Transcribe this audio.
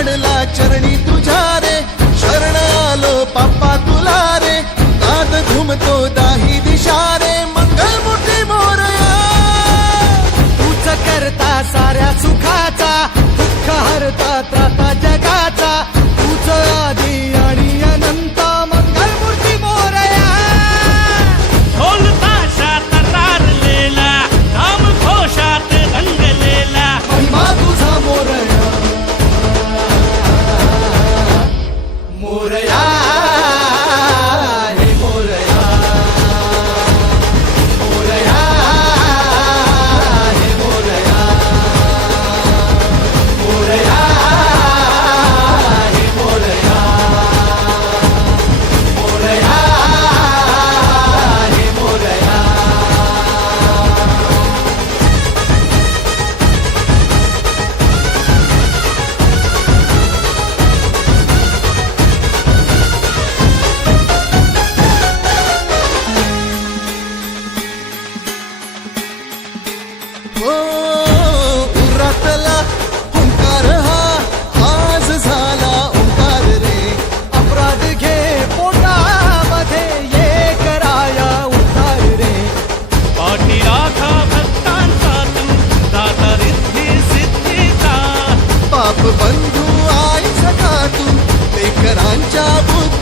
पडला चरणी तुझ्या रे, शरण आलो बाप्पा तुला रे, नाद घुमतो दाही दिशा रे, मंगलमूर्ती मोरया. तूच करता साऱ्या सुखाचा, दुःख हरता त्राता जगाचा, तूच आदी आणि अनंत, मंगलमूर्ती मोरया. ढोल ताशात तारलेला, नाम घोषात रंगलेला, महिमा तुझा मोरया. मोरया हे मोरया, मोरया हे मोरया, मोरया हे मोरया, मोरया हे मोरया. हो उरातला ओंकार हा आज झाला ओंकार रे, अपराध घे पोटामध्ये, ये कराया उद्धार रे. पाठी राखा भक्तांचा तू, दाता रिद्धी सिद्धीचा. पाप बंधू आई सखा तू, लेकरांच्या बुद्धी